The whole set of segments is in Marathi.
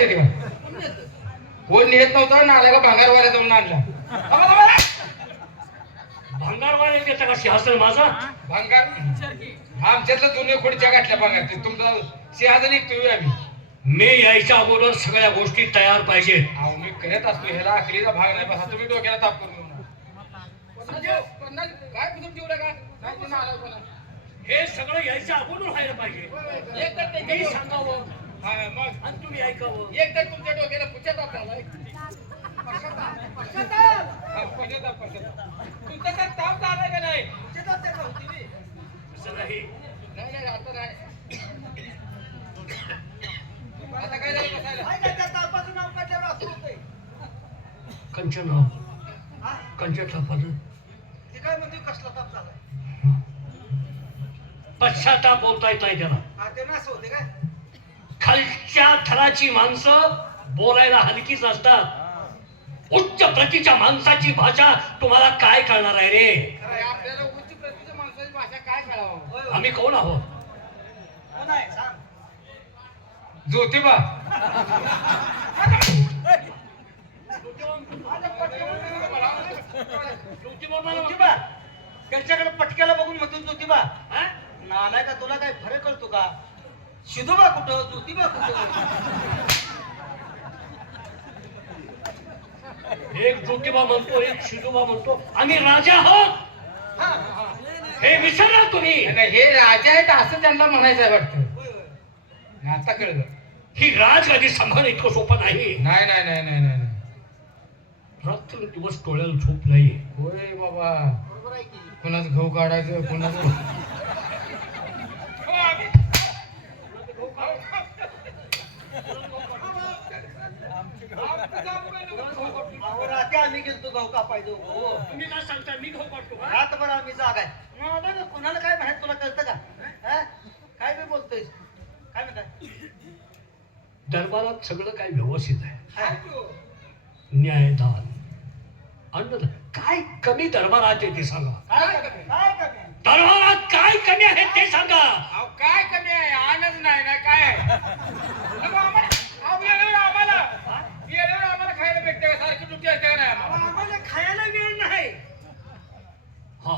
येते ते कोण नेत नव्हतं ना आल्या का भांगारवाऱ्या जाऊन आणला भांगारवाऱ्यात येतं का सिंहासन माझा भांगार आमच्यातलं जुने खोडच्या गाठल्या भांगार तुमचा सिंहासन निघतोय आम्ही मी यायच्या अगोदर सगळ्या गोष्टी तयार पाहिजे अहो मी करत असतो ह्याला अखलीचा भाग नाही बसा तुम्ही डोक्याला ताप करून काय तुम ठेवलं का हे सगळं यायच्या अगोदर व्हायला पाहिजे एक तर मी सांगावं मग आणि तुम्ही ऐकावं एक तर तुमच्या डोक्याला पुच्छा ताप झालाय तुमचा काय ताप झालाय का नाही असं नाही नाही आता नाही आता काय झालं कंचन कंचन तापाचं काय म्हणते कसला ताप झालाय पश्चाताप बोलता येत नाही त्याला ते ना असं होते काय खालच्या थराची माणसं बोलायला हलकीच असतात उच्च प्रतीच्या माणसाची भाषा तुम्हाला काय कळणार आहे रे आपल्याला उच्च प्रतीच्या माणसाची भाषा काय कळावं आम्ही कोण आहोत कोण आहे सांग ज्योतिबा ज्योतिबा त्यांच्याकडे पटक्याला बघून म्हणतो ज्योतिबा नालाय का तुला काय फरक कळतो का शिदोबा कुठं ज्योतिबा कुठं एक ज्योतिबा म्हणतो एक शिजोबा म्हणतो आम्ही राजा आहोत हे विसरला तुम्ही हे राजा आहेत असं त्यांना म्हणायचं आहे वाटतं आता कळलं ही राजगादी सांभाळणं इतकं सोपं नाही नाही नाही नाही नाही नाही रात्र दिवस टोळ्याला झोप नाही होय बाबा बरोबर आहे की कोणाचं गहू काढायचं कोणाचं आम्ही गेलतो गहू कापायचो तुम्ही काय सांगता मी गहू काढतो का रातभर आम्ही जाग आहे कोणाला काय म्हणत तुला कळतं का काय मी बोलतोय काय म्हणताय दरबारात सगळं काय व्यवस्थित आहे न्यायदान अन्नदान काय कमी दरबारात आहे ते सांगा दरबारात काय कमी आहे ते सांगा अहो काय कमी आहे आनंद नाही ना काय आहे आम्हाला खायला भेटते का सारखी तुमची असते का नाही आम्हाला खायला वेळ नाही हा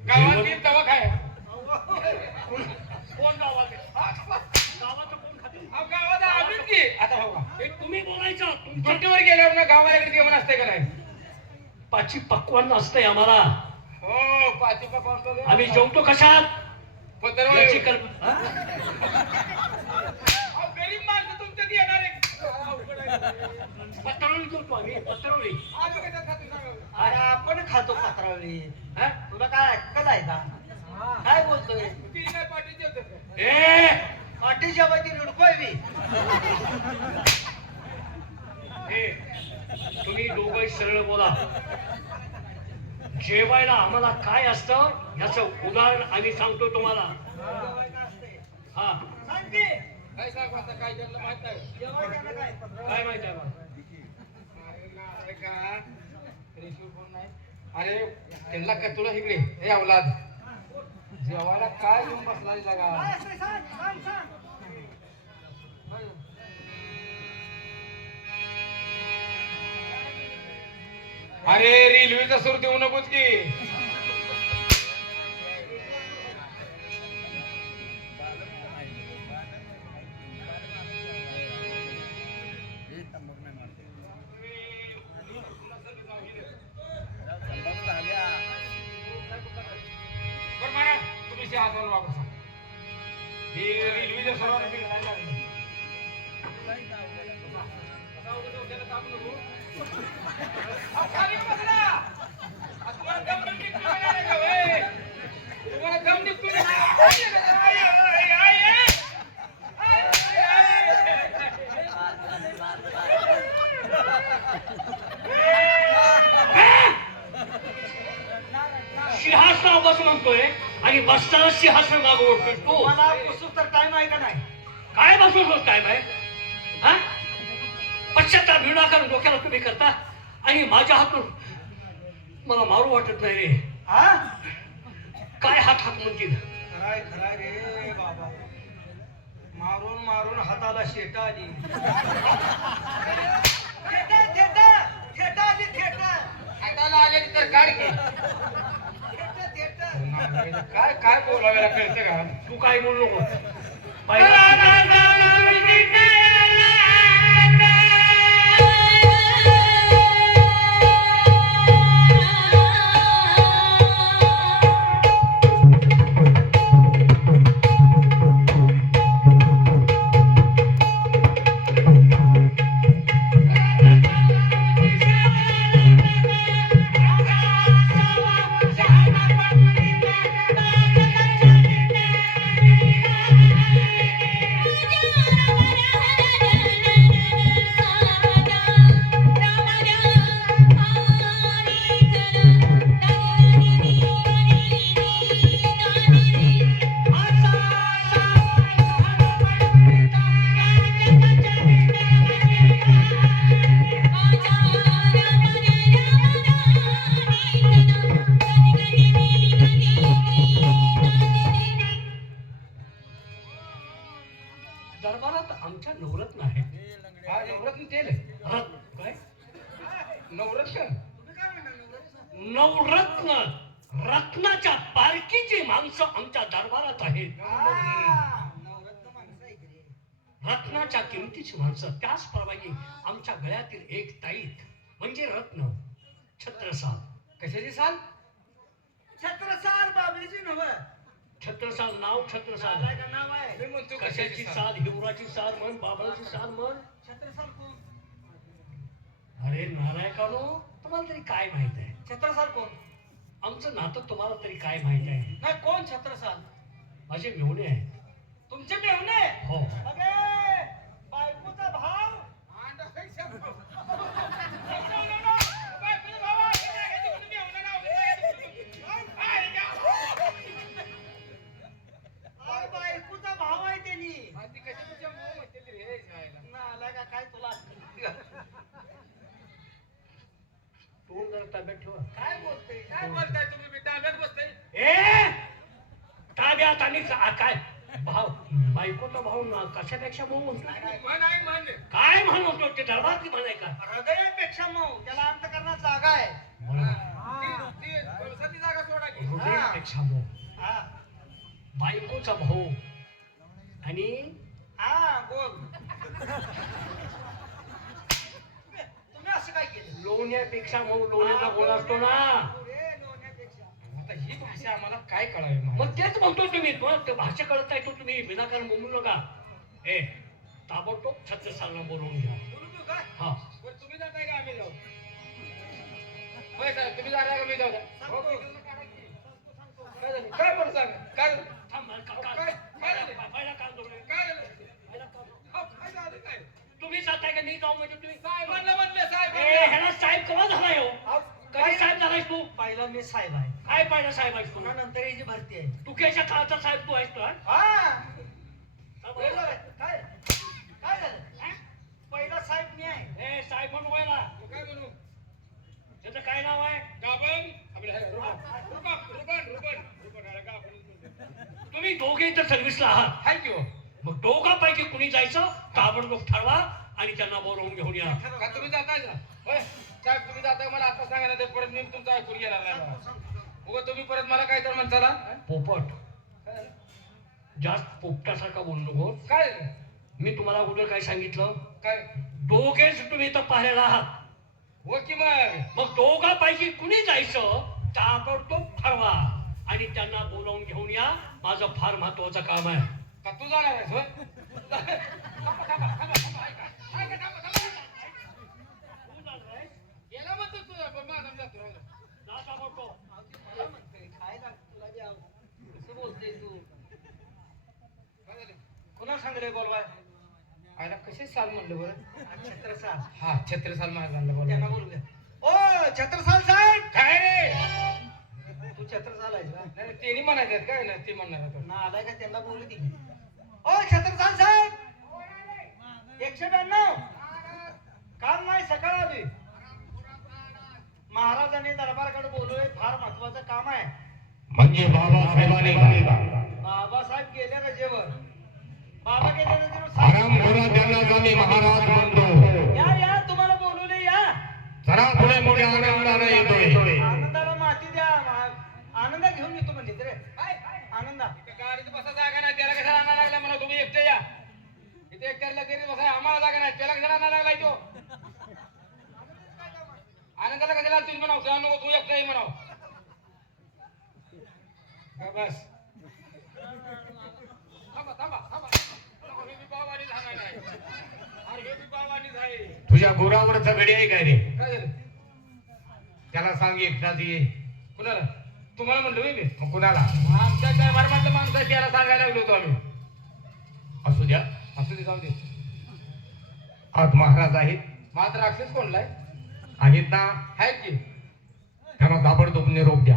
गावात येईल तेव्हा खाय कोण गावात गावाचं कोण खाते गावात आम्हीच की आता हो का हे तुम्ही बोलायचं सुट्टीवर गेल्यावर ना गावाला जेवण असते का नाही पाची पक्वान असतंय आम्हाला हो पाची पकवान आम्ही जेवतो कशात पत्रवळी याची कल्पना गरीब माणसं तुमच्यात येणार आहे पत्रावळी जेवतो आम्ही पत्रावळी आम्ही कशात खातो सांगा अरे आपण खातो पत्रावळी हा? तुला काय अक्कल आहे का काय बोलतोय तिने काय पाठी जेवतात का? ए पाठी जेवायची रुडकोय मी ए, तुम्ही दोघं सरळ बोला जेवायला आम्हाला काय असतं याचं उदाहरण आम्ही सांगतो तुम्हाला हा सांग की. काय सांग आता काय त्यांना माहित नाही जेवायचं काय काय माहित आहे बा? अरे का रेशमी कोण नाही अरे त्यांना का तुला इकडे हे अवलाद जेवायला काय घेऊन बसला जागा काय असतंय सांग सांग सांग अरे रेल्वेचा सूर देऊ नकोच की बरं महाराज तुम्ही हातावर वापरा हे रेल्वेच्या सर्वांना बिघडायला लागलं सिंहासनावर बस म्हणतोय आणि बसताना सिंहासन मागं ओढतोय तू मला पुसूक तर टाइम आहे का नाही काय बसून काय बाय हा पश्चाताप विनाकारण डोक्याला तुम्ही करता आणि माझ्या हातून मला मारू वाटत नाही रे हा काय हात हात म्हणतील खराय खराय रे बाबा मारून मारून हाताला शेटा आली हाताला आले तर काढ की काय काय बोलायला कळतं का तू काय बोलू नको दरबारात आमच्या नवरत्न आहे हा नवरत्न तेल रत्न काय नवरत्न नवरत्न रत्नाच्या पारखीची माणसं आमच्या दरबारात आहेत रत्नाच्या किमतीची माणसं त्याचप्रमाणे आमच्या गळ्यातील एक ताईत म्हणजे रत्न छत्रसाल कशाची साल छत्रसाल बाबलीची नव छत्रसाल नाव छत्रसाल नाव आहे मी म्हणतो कशाची साल हिवराची साल म्हण बाबळाची साल म्हण छत्रसाल कोण अरे नारायकानो तुम्हाला तरी काय माहित आहे छत्रसाल कोण आमचं नातं तुम्हाला तरी काय माहित आहे नाही कोण छत्रसाल माझे मेवणे आहेत तुमचे मेवणे हो अगे बायकोचा भाव बायकोचा भाव आहे त्यांनी आला का काय तुला तोंड जरा ताब्यात ठेवा काय बोलते काय बोलताय तुम्ही मी ताब्यात बसताय ए ताब्यात आणि काय भाव बायकोचा भाव ना कशापेक्षा भाऊ म्हणतो मन आहे मन काय म्हणतो ते दरबार की म्हणाय का हृदयापेक्षा मऊ त्याला अंत करण्यात जागा आहे ती वरसाची जागा सोडा की हृदयापेक्षा भाऊ हा बायकोचा भाऊ आणि हा बोल तुम्ही असं काय केलं लोण्यापेक्षा मऊ लोण्याचा गोळ असतो ना आता ही भाषा आम्हाला काय कळावी मला? मग तेच म्हणतो तुम्ही ते भाषा कळत आहे तो तुम्ही विनाकारण बोलू नका ए ताबडतोब छत्रसालला बोलवून घ्या बोलू तू काय हा बरं, तुम्ही जाताय का आम्ही जाऊ होय साहेब तुम्ही जाताय का मी जाऊ द्या? हो, काय झालं? काय बरं सांग काय झालं? थांब, काय झालं? पहिला काम करू नये. काय झालं? पहिला काम. हो, काय झालं काय? तुम्ही जाताय का नाही जाऊ म्हणजे तुम्ही साहेब म्हणले साहेब ए म्हणले. ह्याला साहेब केव्हा झालाय हो कधी साहेब झालायस तू पहिला मी साहेब आहे काय पाहिलं साहेब आहेस तू पुन्हा नंतर याची भरती आहे तू केच्या काळचा साहेब तू आहेस तू हा? हा साहेब वेळ झालाय. काय काय झालं हा? पहिला साहेब मी आहे ए साहेब म्हणून व्हायला मग काय म्हणू त्याचं काय नाव आहे गाबन आपलं हे, रुबन अरे गाबनच म्हणतो. तुम्ही दोघे तर सर्व्हिसला आहात हाय की हो मग दोघांपैकी कुणी जायचं ताबडतोब ठरवा आणि त्यांना बोलवून घेऊन या का तुम्ही जाताय का होय साहेब तुम्ही जाताय मला आता सांगा ना ते परत मी तुमचं ऐकून घेणार नाही बघा. उगा तुम्ही परत मला काय तर म्हणताला पोपट काय झालं? जास्त पोपटासारखा बोलू नको काय झालं? मी तुम्हाला अगोदर काय सांगितलं काय दोघेच तुम्ही तर पाहायला आहात हो की मग दोघांपैकी कुणी जायचं ताबडतोब ठरवा आणि त्यांना बोलावून घेऊन या माझं फार महत्वाचं काम आहे का तू जाणार आहेस होय? थांबा, थांबा, थांबा, थांबा, ऐका. ऐका, थांबा, थांबा. गेला मग तू तुझा, पण माझा जातो, राहू दे. जा ताबडतोब. काय लागतं तुला बी आव- कसं बोलते तू काय झालं? कोणाला सांगले बोलवाय आयला कसे साल म्हणलं बरं छत्रसाल हा छत्रसाल महाराजांना त्यांना बोला बोलू द्या ओ छत्रसाल साहेब काय रे तू छत्रसाल आहेस का नाही त्यांनी म्हणायचं काय ना ते म्हणणार होतं. ना आलाय का त्यांना बोलू दे ओ छत्रसाल साहेब 192 काल नाही सकाळ आली महाराजांनी दरबारकडे बोलवले फार महत्वाचं काम आहे म्हणजे बाबासाहेबांनी बाबासाहेब गेले रजेवर बाबा गेल्यानंतर आराम करा त्यांना आम्ही महाराज म्हणतो. या या तुम्हाला बोलवले या जरा पुढे पुढे आनंदाने येतोय. आनंदाला माती द्या आनंदा घेऊन येतो म्हणजे रे आनंदा गाडीत बसा जागा नाही त्याला कशाला आणायला लागला म्हणा तुम्ही एकटे या इथे एकट्याला घरी बसा आम्हाला जागा नाही त्याला कशाला आणायला लागलाय तो आनंदाला कशाला तुम्ही म्हणाव किंवा नको तू एकटा ये म्हणाव का बस थांबा थांबा थांबा हे बी बावानी झाला नाही अरे हे बी बावानी झाले तुझ्या गुरावर झगडी आहे काय रे? काय झालं त्याला सांग एकदा ये. कुणाला तुम्हाला म्हणलो मी मग कुणाला? आमच्या दरबारमधलं माणूस आहे त्याला सांगायला लागलो होतो आम्ही असू द्या. असू दे जाऊ दे आज महाराज आहेत. मात्र राक्षस कोणला आहे आहेत ना? आहेत की त्यांना ताबडतोब निरोप द्या.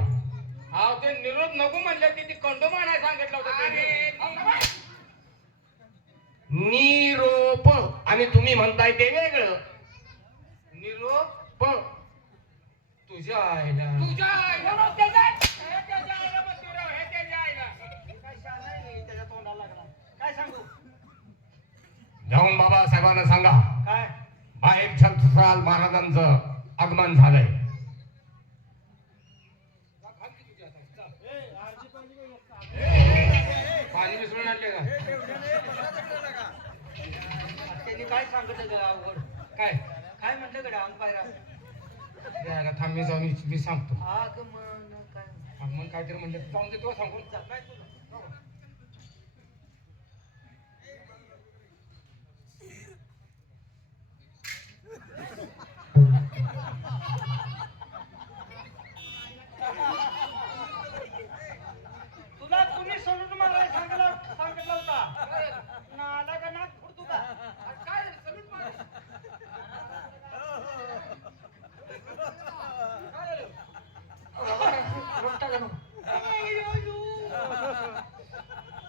हा ते निरोध नको म्हणले की कंडो मानाय सांगितलं होतं निरोप आणि तुम्ही म्हणताय ते वेगळं. निरोप तुझ्या आईला तुझ्या आईला मग त्याच्या आईला मग तुला हे त्याच्या आईला काय शाळा नाही त्याच्या तोंडाला लागला काय सांगू जाऊन बाबासाहेबांना सांगा काय बाहेर छत्रसाल महाराजांचं आगमन झालंय. पाणी मिसळून आणले का त्यांनी काय सांगितलं गड्या अवघड काय काय म्हटलं गड्या अंग पायरा द्यायला थांब मी जाऊन मी सांगतो आगमन काय मग काहीतरी म्हणलं जाऊन दे तो सांगून जा, काय तुला तुला तुम्ही सोडून मला सांगितलं होता नाला का नाक फुडतो का काय सलूट मार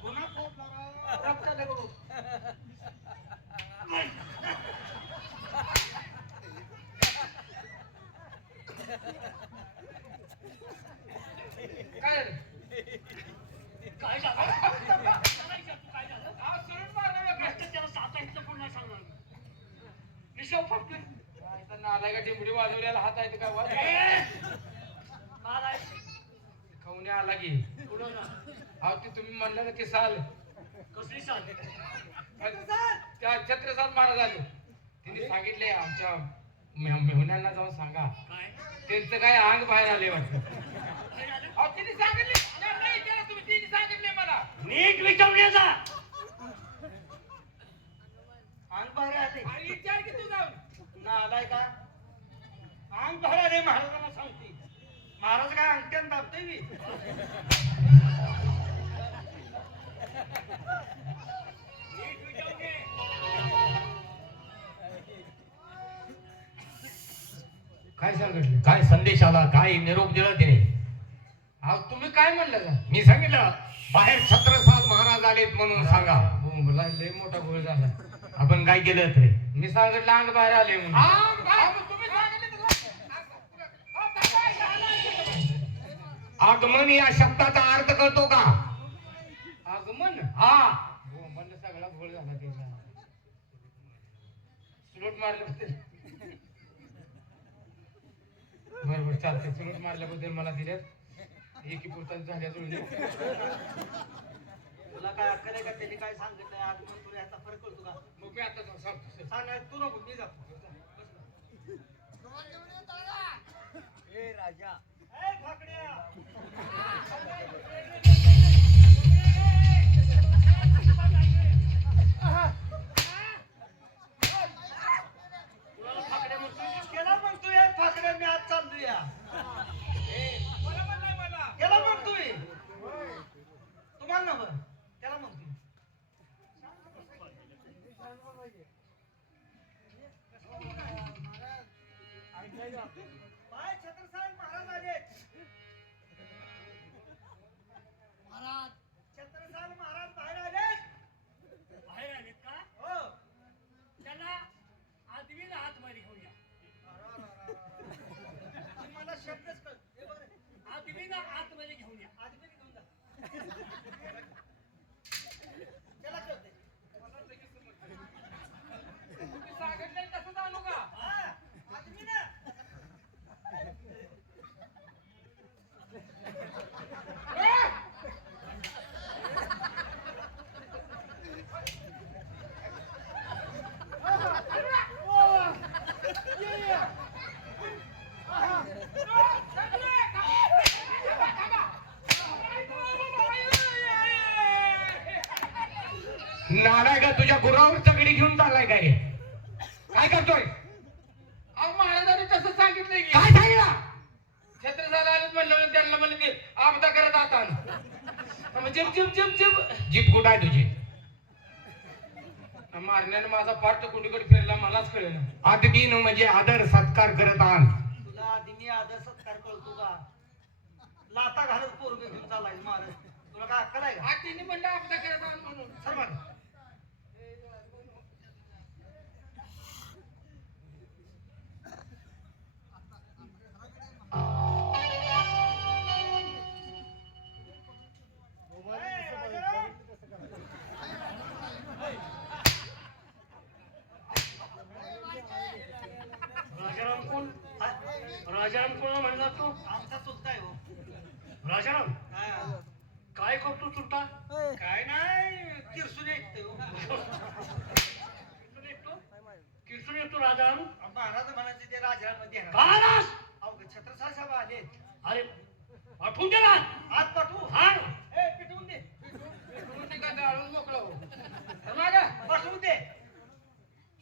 पुन्हा फोडला रक्त आलं बघू काय झालं काय झालं काय झालं हा सलूट मारला प्रश्न त्याला साता इथं पुन्हा सांगणार विषय फटतोय नालाय का टिंबडी वाजवल्याला हात आहे काय वर मला खाऊन आला की कुणाला अहो ते तुम्ही म्हणलं ना की साल कसली सांग त्या छत्रसाल महाराज आले त्यांनी सांगितले आमच्या मेहुण्यांना जाऊन सांगा काय त्यांचं काय अंग बाहेर आले वाटतं काय झालं? अहो त्यांनी सांगितले नाही त्याला तुम्ही त्यांनी सांगितले मला नीट विचारण्याचा अंग बाहेर आले आणि विचार की तू जाऊन नालाय का अंग बाहेर आले महाराजांना सांगते महाराज काय अंगठ्यान दाबतोय मी नीट विचारून घे. काय सांगितलं काय संदेश आला? काय निरोप दिला तिने? अहो तुम्ही काय म्हणलं का मी सांगितलं बाहेर छत्रसाल महाराज आलेत म्हणून सांगा. बोंबला लय मोठा गोळ झाला आपण काय केलं रे? मी सांगितलं अंग बाहेर आले म्हणून आगमन या शब्दाचा अर्थ कळतो का? आगमन हा. बोंबला सगळा गोळ झाला त्याचा सुलट मारले होते बरोबर चालते सुलट मारल्याबद्दल मला दिल्यात एकी पुरतात झाल्या जुळले तुला काय अक्कल आहे का त्यांनी काय सांगितलं आगमन तुला याचा फरक कळतो का मग मी आता सांगतो सांग नाही, तू नको मी जातो ए राजा ए फाकड्या कुणाला फाकड्या म्हणतोय? केला म्हणतोय फाकड्या मी आज चाललो या केला म्हणतोय तुम्हाला ना बरं त्याला म्हणतोय काय छत्रसाल महाराज आले नालाय का तुझ्या गुरावर तगडी घेऊन चाललाय काय काय करतोय अहो महाराजांनी तसं सांगितलंय की काय सांगितलं छत्रसाल आलेत म्हणलं त्यांना म्हणले ते आपदा करत आता gym gym gym gym jeep कुठं आहे तुझी मारण्याने माझा पाठ कुठेकडे फिरला मलाच कळेना. आदबीन म्हणजे आदर सत्कार करत आण तुला आधी मी आदर सत्कार करतो का लाता घालत पोरग घेऊन चालाय महाराज तुला काय अक्कल आहे का आज तिने म्हणलं आपदा करत आण म्हणून सर माग राजाराम कोण राजाराम कोण म्हणला तू आमचा चुलता आहे हो राजाराम हा. काय करतो चुलता काय नाही किरसून येतो किरसून येतो राजाराम महाराज म्हणायचे ते राजामध्ये का आलास? अवघ छत्रसाल साहेब आले अरे पाठवून दे ना हात पाठवू हा ए पिटवून दे म्हणून ते काय डाळून मोकळं हो. तर मागा, पाठवून दे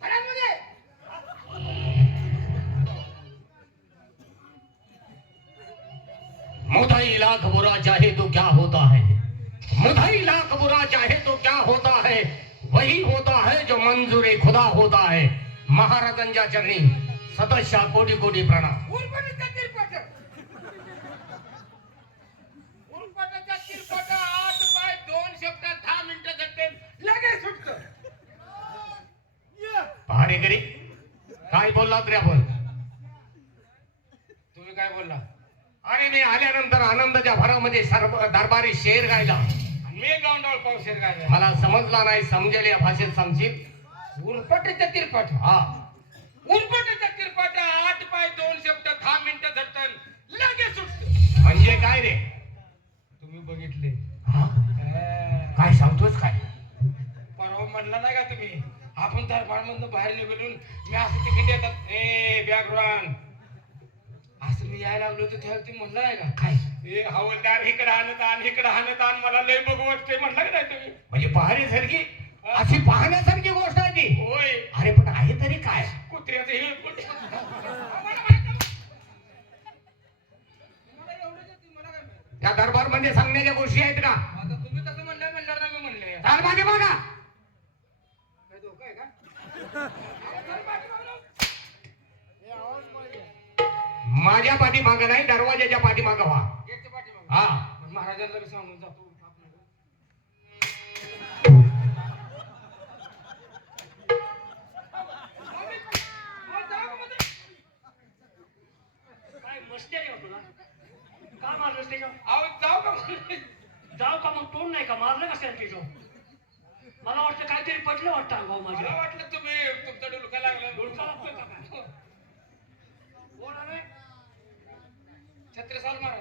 फळांमध्ये. मुधाई लाख बुरा चाहे तो क्या होता है मुधाई लाख बुरा चाहे तो क्या होता है वही होता है जो मंजूर खुदा होता है महाराजांच्या चरणी सतशा कोटी कोटी प्रणाम उरफाटाच्या तिरपाट. उरफाटाच्या तिरपाट 8 पाय 2 शब्दात 10 मिनिटं झटकेल लगेच सुटतं. पहारेकरी काय बोललात रे आपण तुम्ही काय बोलला अरे मी आल्यानंतर आनंदाच्या भरामध्ये सर्व दरबारी शेर गायला मी गावंडाळ पावशेर काय मला समजला नाही समजेल या भाषेत सांगशील उरफाटाच्या तिरपाट. हा उरफाटाच्या तिरपाट 8 पाय 2 शब्द 10 मिनिटं झटकन लगेच सुटतं. म्हणजे काय रे तुम्ही बघितले हा? काय सांगतोस काय परवा म्हणला नाही का तुम्ही आपण दरबारमधून बाहेर निघून मी असं तिकडे येतात ए बॅकग्राऊंड असं मी यायला लागलो तर तेव्हा तुम्ही म्हणलं नाही का काय ए हवलदार इकडे आणत आण इकडे आणत आण मला लय बघू वाटतंय म्हणलं का नाही तुम्ही म्हणजे पाहण्यासारखी अशी पाहण्यासारखी गोष्ट आहे ती होय अरे पण आहे तरी काय कुत्र्याचं हे या दरबार मध्ये सांगण्याच्या गोष्टी आहेत का आता तुम्ही तसं म्हणलं म्हणणार ना मी म्हणले चाल मागे बघा काय धोका आहे का माझ्या पाठीमागं नाही दरवाजाच्या पाठीमागं व्हा गेटच्या पाठीमागे. हा मग महाराजांना बी सांगून जातो आपण. काय मस्ती आहे का तुला का मारलंस त्याच्यावर अहो जाऊ का म्हणले? जाऊ का मग तोंड नाही का मारलं का त्याच्यावर मला वाटतं काहीतरी पडलं वाटतं अंगावर मला माझ्या वाटलं तुम्ही तुमचा डुलका लागला डोलका लागतोय का काय? कोण आलंय? छत्रसाल महाराज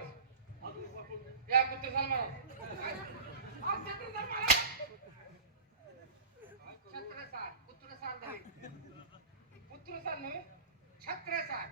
अजून कोण? या कुत्रसाल महाराज हा, छत्रसाल महाराज. छत्रसाल पुत्रसाल नव्हे पुत्रसाल नव्हे छत्रसाल